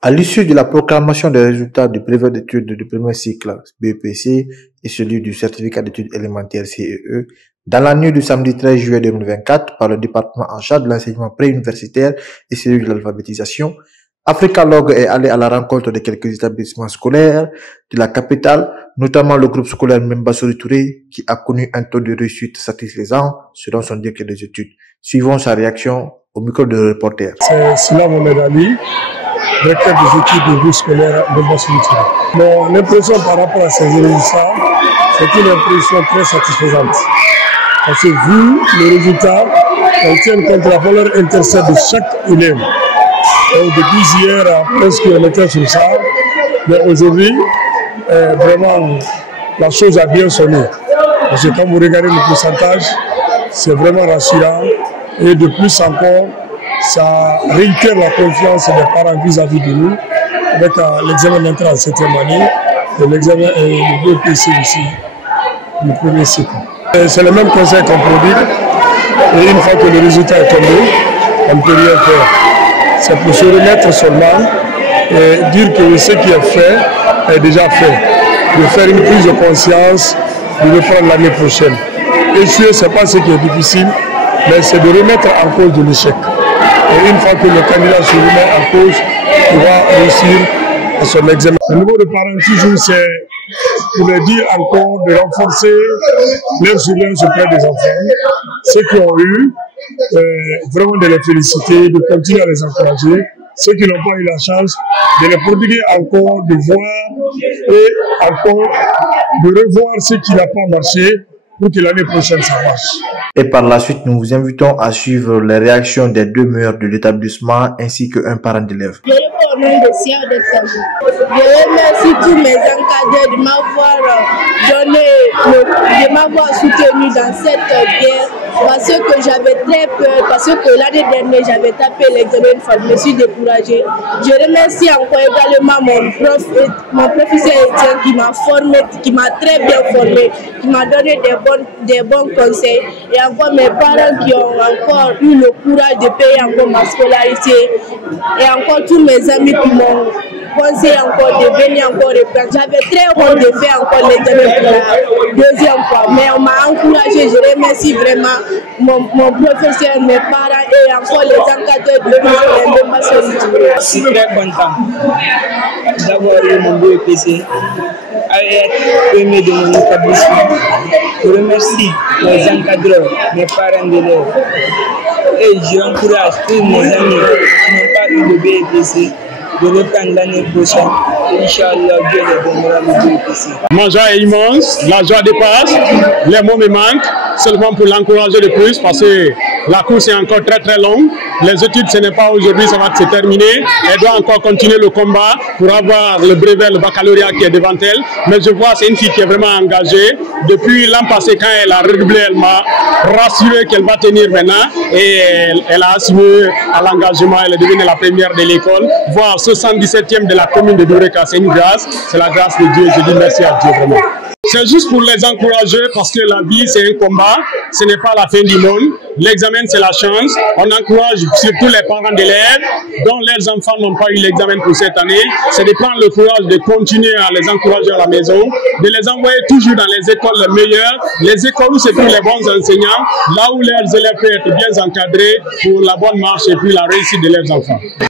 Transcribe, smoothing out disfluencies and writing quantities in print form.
À l'issue de la proclamation des résultats du brevet d'études du premier cycle BEPC et celui du certificat d'études élémentaires CEE, dans la nuit du samedi 13 juillet 2024, par le département en charge de l'enseignement préuniversitaire et celui de l'alphabétisation, Africalogue est allé à la rencontre de quelques établissements scolaires de la capitale, notamment le groupe scolaire Memba Touré, qui a connu un taux de réussite satisfaisant selon son directeur des études. Suivons sa réaction au micro de reporter. C'est Sila Mohamed Ali, directeur des études du groupe scolaire Memba Touré. Mon impression par rapport à ces résultats, c'est une impression très satisfaisante. Parce que vu les résultats, on tient compte de la valeur intrinsèque de chaque élève. Donc depuis hier, presque on était sur ça, mais aujourd'hui, vraiment, la chose a bien sonné. Parce que quand vous regardez le pourcentage, c'est vraiment rassurant. Et de plus encore, ça réitère la confiance des parents vis-à-vis de nous, avec l'examen d'entrée en 7e année, et l'examen et le BEPC ici, le premier cycle. C'est le même conseil qu'on produit, et une fois que le résultat est tombé, on ne peut rien faire. C'est pour se remettre seulement et dire que ce qui est fait est déjà fait. De faire une prise de conscience, de reprendre l'année prochaine. Échouer, ce n'est pas ce qui est difficile, mais c'est de remettre en cause de l'échec. Et une fois que le candidat se remet en cause, il va réussir à son examen. Le niveau de parents, toujours, c'est pour leur dire encore de renforcer leur surveillance auprès des enfants. Ceux qui ont eu, vraiment de les féliciter, de continuer à les encourager. Ceux qui n'ont pas eu la chance, de les prodiguer encore, de voir et encore de revoir ce qui n'a pas marché pour que l'année prochaine ça marche. Et par la suite, nous vous invitons à suivre les réactions des deux meilleurs de l'établissement ainsi qu'un parent d'élève. Je réponds au nom de Sia de Tabou. Je remercie tous mes encadreurs de m'avoir soutenu dans cette guerre parce que j'avais très peur, parce que l'année dernière j'avais tapé l'examen une fois, je me suis découragée. Je remercie encore également mon professeur Etienne qui m'a formé, qui m'a très bien formé, qui m'a donné des bons conseils, et encore mes parents qui ont encore eu le courage de payer encore ma scolarité, et encore tous mes amis qui m'ont conseillé encore de venir encore reprendre. J'avais très honte de faire encore l'examen pour la deuxième fois, mais on m'a encouragé. Je remercie vraiment mon professeur, mes parents et encore les encadreurs de l'école. Je suis très content d'avoir eu mon BEPC avec premier de mon établissement. Je remercie mes encadreurs, mes parents d'élèves, et j'encourage tous mes amis qui n'ont pas eu de BEPC de reprendre l'année prochaine. Inch'Allah, Dieu les donnera le BEPC. Ma joie est immense, la joie dépasse, les mots me manquent, seulement pour l'encourager de plus parce que la course est encore très très longue. Les études, ce n'est pas aujourd'hui, ça va se terminer. Elle doit encore continuer le combat pour avoir le brevet, le baccalauréat qui est devant elle. Mais je vois, c'est une fille qui est vraiment engagée. Depuis l'an passé, quand elle a redoublé, elle m'a rassuré qu'elle va tenir maintenant. Et elle a assumé à l'engagement, elle est devenue la première de l'école. Voir 77e de la commune de Doureka, c'est une grâce. C'est la grâce de Dieu. Je dis merci à Dieu vraiment. C'est juste pour les encourager parce que la vie c'est un combat, ce n'est pas la fin du monde. L'examen c'est la chance. On encourage surtout les parents d'élèves dont leurs enfants n'ont pas eu l'examen pour cette année. C'est de prendre le courage de continuer à les encourager à la maison, de les envoyer toujours dans les écoles les meilleures, les écoles où c'est pour les bons enseignants, là où leurs élèves peuvent être bien encadrés pour la bonne marche et puis la réussite de leurs enfants.